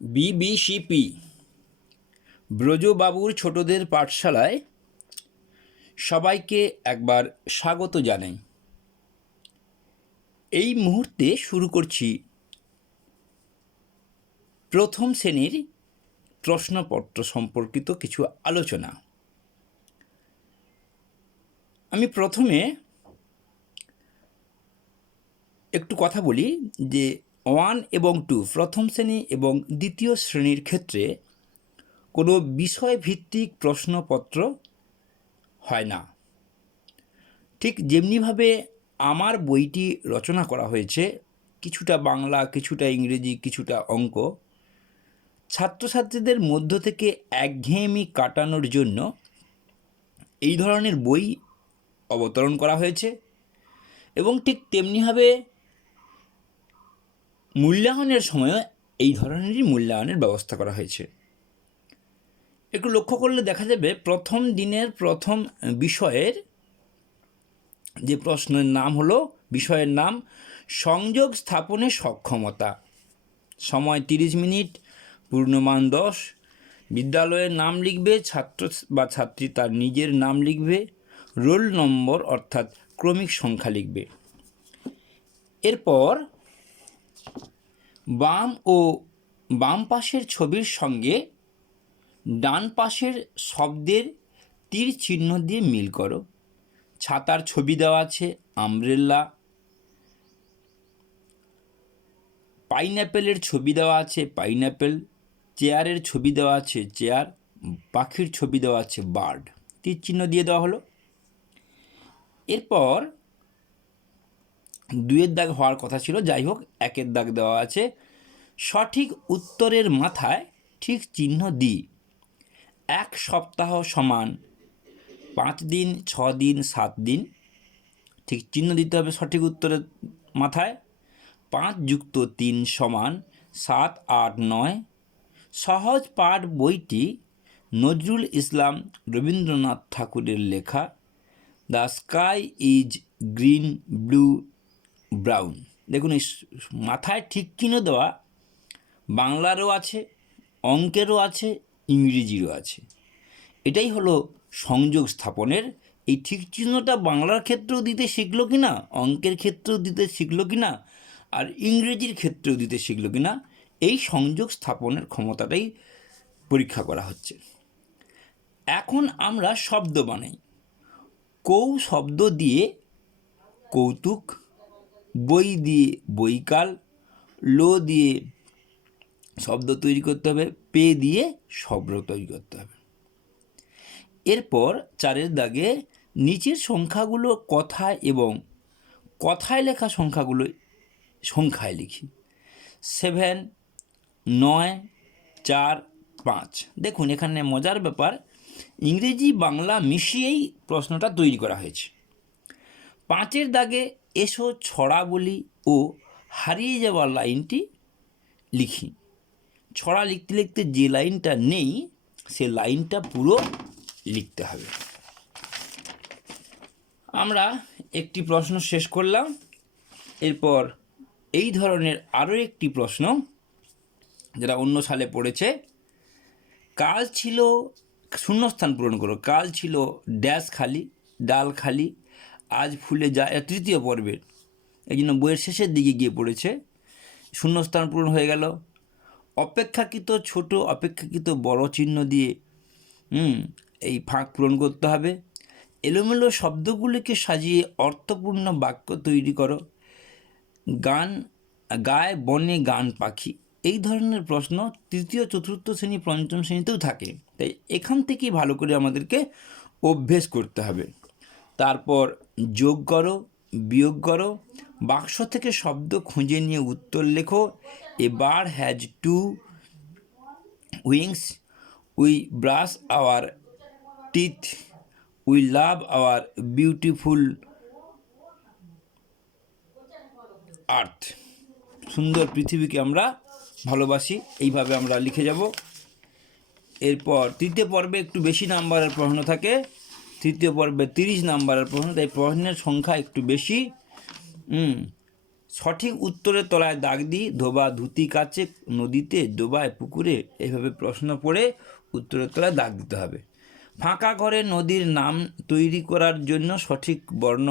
বিবিসিপি ব্রজবাবুর ছোটদের পাঠশালায় সবাইকে একবার স্বাগত জানাই। এই মুহূর্তে শুরু করছি প্রথম শ্রেণীর প্রশ্নপত্র সম্পর্কিত কিছু আলোচনা। আমি প্রথমে একটু কথা বলি যে 1 এবং 2 প্রথম শ্রেণী এবং দ্বিতীয় শ্রেণীর ক্ষেত্রে কোনো বিষয়ভিত্তিক প্রশ্নপত্র হয় না। ঠিক যেমনিভাবে আমার বইটি রচনা করা হয়েছে, কিছুটা বাংলা, কিছুটা ইংরেজি, কিছুটা অঙ্ক, ছাত্রছাত্রীদের মধ্য থেকে একঘেয়েমি কাটানোর জন্য এই ধরনের বই অবতরণ করা হয়েছে এবং ঠিক তেমনিভাবে মূল্যায়নের সময়ও এই ধরনেরই মূল্যায়নের ব্যবস্থা করা হয়েছে। একটু লক্ষ্য করলে দেখা যাবে প্রথম দিনের প্রথম বিষয়ের যে প্রশ্নের নাম হলো, বিষয়ের নাম সংযোগ স্থাপনে সক্ষমতা, সময় 30 মিনিট, পূর্ণমান 10, বিদ্যালয়ের নাম লিখবে, ছাত্র বা ছাত্রী তার নিজের নাম লিখবে, রোল নম্বর অর্থাৎ ক্রমিক সংখ্যা লিখবে। এরপর বাম পাশের ছবির সঙ্গে ডান পাশের শব্দের তীর চিহ্ন দিয়ে মিল করো। ছাতার ছবি দেওয়া আছে, আমব্রেলা। পাইনঅ্যাপেলের ছবি দেওয়া আছে, পাইনঅ্যাপেল। চেয়ারের ছবি দেওয়া আছে, চেয়ার। পাখির ছবি দেওয়া আছে, বার্ড। তীর চিহ্ন দিয়ে দেওয়া হলো। এরপর 2-এর দাগ হওয়ার কথা ছিল, যাই হোক 1-এর দাগ দেওয়া আছে। সঠিক উত্তরের মাথায় ঠিক চিহ্ন দিই। 1 সপ্তাহ সমান 5 দিন, 6 দিন, 7 দিন, ঠিক চিহ্ন দিতে হবে সঠিক উত্তরের মাথায়। 5 + 3 সমান 7, 8, 9। সহজ পাঠ বইটি নজরুল ইসলাম রবীন্দ্রনাথ ঠাকুরের লেখা। The sky is green, blue, brown. দেখুন, এই মাথায় ঠিক চিহ্ন দেওয়া বাংলারও আছে, অঙ্কেরও আছে, ইংরেজিরও আছে। এটাই হলো সংযোগ স্থাপনের। এই ঠিক চিহ্নটা বাংলার ক্ষেত্রেও দিতে শিখলো কিনা, অঙ্কের ক্ষেত্রেও দিতে শিখলো কিনা, আর ইংরেজির ক্ষেত্রেও দিতে শিখলো কিনা, এই সংযোগ স্থাপনের ক্ষমতাটাই পরীক্ষা করা হচ্ছে। এখন আমরা শব্দ বানাই। কৌ শব্দ দিয়ে কৌতুক, বই দিয়ে বৈকাল, লো দিয়ে শব্দ তৈরি করতে হবে, পে দিয়ে শব্দ তৈরি করতে হবে। এরপর 4-এর দাগে নিচের সংখ্যাগুলো কথায় এবং কথায় লেখা সংখ্যাগুলো সংখ্যায় লিখি। 7, 9, 4, 5। দেখুন, এখানে মজার ব্যাপার, ইংরেজি বাংলা মিশিয়েই প্রশ্নটা তৈরি করা হয়েছে। 5-এর দাগে এসো ছড়া বলি ও হারিয়ে যাওয়া লাইনটি লিখি। ছড়া লিখতে লিখতে যে লাইনটা নেই সে লাইনটা পুরো লিখতে হবে। আমরা একটি প্রশ্ন শেষ করলাম। এরপর এই ধরনের আরও একটি প্রশ্ন, যেটা অন্য সালে পড়েছে। কাল ছিল, শূন্যস্থান পূরণ করো। কাল ছিল ড্যাশ খালি, ডাল খালি, আজ ফুলে যায়। তৃতীয় পর্বের, এই জন্য বইয়ের শেষের দিকে গিয়ে পড়েছে। শূন্যস্থান পূরণ হয়ে গেল। অপেক্ষাকৃত ছোট, অপেক্ষাকৃত বড় চিহ্ন দিয়ে এই ফাঁক পূরণ করতে হবে। এলোমেলো শব্দগুলিকে সাজিয়ে অর্থপূর্ণ বাক্য তৈরি করো। গান গায় বনে গান পাখি। এই ধরনের প্রশ্ন তৃতীয়, চতুর্থ শ্রেণী, পঞ্চম শ্রেণীতেও থাকে। তাই এখান থেকেই ভালো করে আমাদেরকে অভ্যেস করতে হবে। তারপর যোগ করো, বিয়োগ করো, বাক্স থেকে শব্দ খুঁজে নিয়ে উত্তর লেখো। A bird has 2 wings, we brush our teeth, we love our beautiful earth. সুন্দর পৃথিবীকে আমরা ভালোবাসি, এইভাবে আমরা লিখে যাব। এরপর তৃতীয় পর্বে একটু বেশি নাম্বারের প্রশ্ন থাকে। তৃতীয় পর্বে 30 নাম্বারের প্রশ্ন, তাই প্রশ্নের সংখ্যা একটু বেশি। সঠিক উত্তরের তলায় দাগ দিই, ধোবা, ধুতি, কাচে, নদীতে, ডোবায়, পুকুরে। এইভাবে প্রশ্ন পড়ে উত্তরের তলায় দাগ দিতে হবে। ফাঁকা ঘরে নদীর নাম তৈরি করার জন্য সঠিক বর্ণ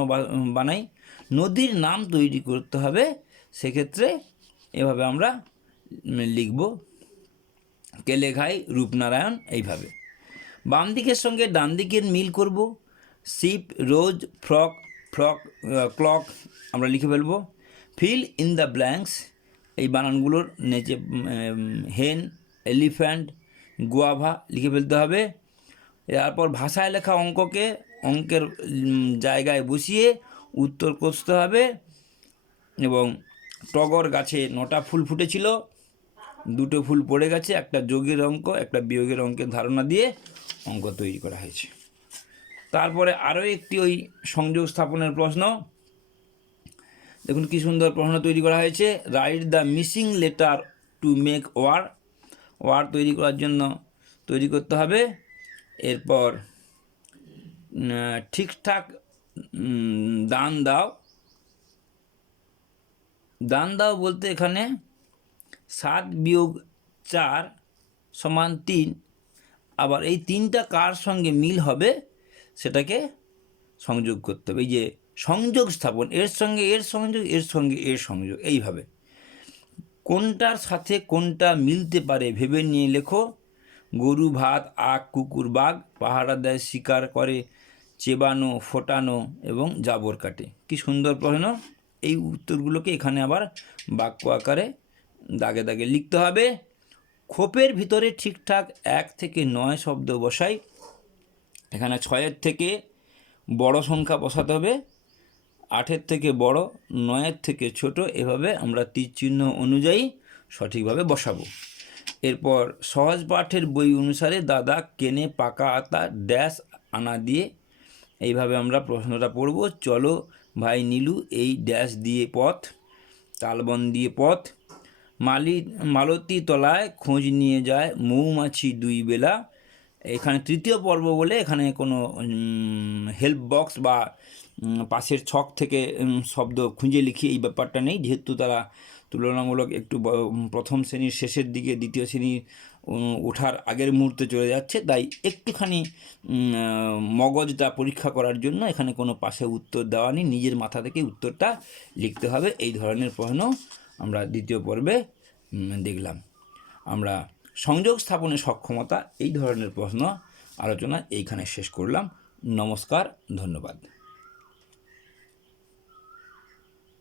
বানাই। নদীর নাম তৈরি করতে হবে, সেক্ষেত্রে এভাবে আমরা লিখব, কেলেঘাই, রূপনারায়ণ, এইভাবে। বাম দিকের সঙ্গে ডান দিকের মিল করব। শিপ, রোজ, ফ্রক, ক্লক আমরা লিখে ফেলব। ফিল ইন দ্য ব্ল্যাঙ্কস, এই বানানগুলোর নিচে হেন, এলিফ্যান্ট, গুয়াভা লিখে ফেলতে হবে। তারপর ভাষায় লেখা অঙ্ককে অঙ্কের জায়গায় বসিয়ে উত্তর কষতে হবে। এবং টগর গাছে 9টা ফুল ফুটেছিল, 2টো ফুল পড়ে গেছে, একটা যোগের অঙ্ক, একটা বিয়োগের অঙ্কের ধারণা দিয়ে অঙ্ক তৈরি করা হয়েছে। তারপরে আরও একটি ওই সংযোগ স্থাপনের প্রশ্ন। দেখুন কি সুন্দর প্রশ্ন তৈরি করা হয়েছে। Write the missing letter to make war তৈরি করার জন্য তৈরি করতে হবে। এরপর ঠিকঠাক দান দাও বলতে এখানে 7 - 4 = 3। আবার এই 3টা কার সঙ্গে মিল হবে সেটাকে সংযোগ করতে হবে। এই যে সংযোগ স্থাপন, এর সঙ্গে এর সংযোগ, এর সঙ্গে এর সংযোগ, এইভাবে কোনটার সাথে কোনটা মিলতে পারে ভেবে নিয়ে লেখো। গরু ভাত, আখ, কুকুর বাঘ, পাহারা দেয়, শিকার করে, চেবানো, ফোটানো এবং জাবর কাটে। কি সুন্দর প্রশ্ন। এই উত্তরগুলোকে এখানে আবার বাক্য আকারে দাগে দাগে লিখতে হবে। খোপের ভিতরে ঠিকঠাক 1 থেকে 9 শব্দ বসাই। এখানে 6-এর থেকে বড় সংখ্যা বসাতে হবে, 8-এর থেকে বড়, 9-এর থেকে ছোট, এভাবে আমরা তীর চিহ্ন অনুযায়ী সঠিকভাবে বসাবো। এরপর সহজ পাঠের বই অনুসারে দাদা কেনে পাকা আতা ড্যাশ আনা দিয়ে, এইভাবে আমরা প্রশ্নটা পড়ব। চলো ভাই নীলু এই ড্যাশ দিয়ে পথ, তালবন দিয়ে পথ। মালতী তলায় খোঁজ নিয়ে যায় মৌমাছি 2 বেলা। এখানে তৃতীয় পর্ব বলে এখানে কোনো হেল্প বক্স বা পাশের ছক থেকে শব্দ খুঁজে লিখি এই ব্যাপারটা নেই, যেহেতু তারা তুলনামূলক একটু প্রথম শ্রেণীর শেষের দিকে, দ্বিতীয় শ্রেণী ওঠার আগের মুহূর্তে চলে যাচ্ছে, তাই একটুখানি মগজটা পরীক্ষা করার জন্য এখানে কোনো পাশে উত্তর দেওয়া নেই, নিজের মাথা থেকে উত্তরটা লিখতে হবে। এই ধরনের প্রশ্ন আমরা দ্বিতীয় পর্বে দেখলাম। আমরা সংযোগ স্থাপনের সক্ষমতা, এই ধরনের প্রশ্ন আলোচনা এইখানে শেষ করলাম। নমস্কার, ধন্যবাদ।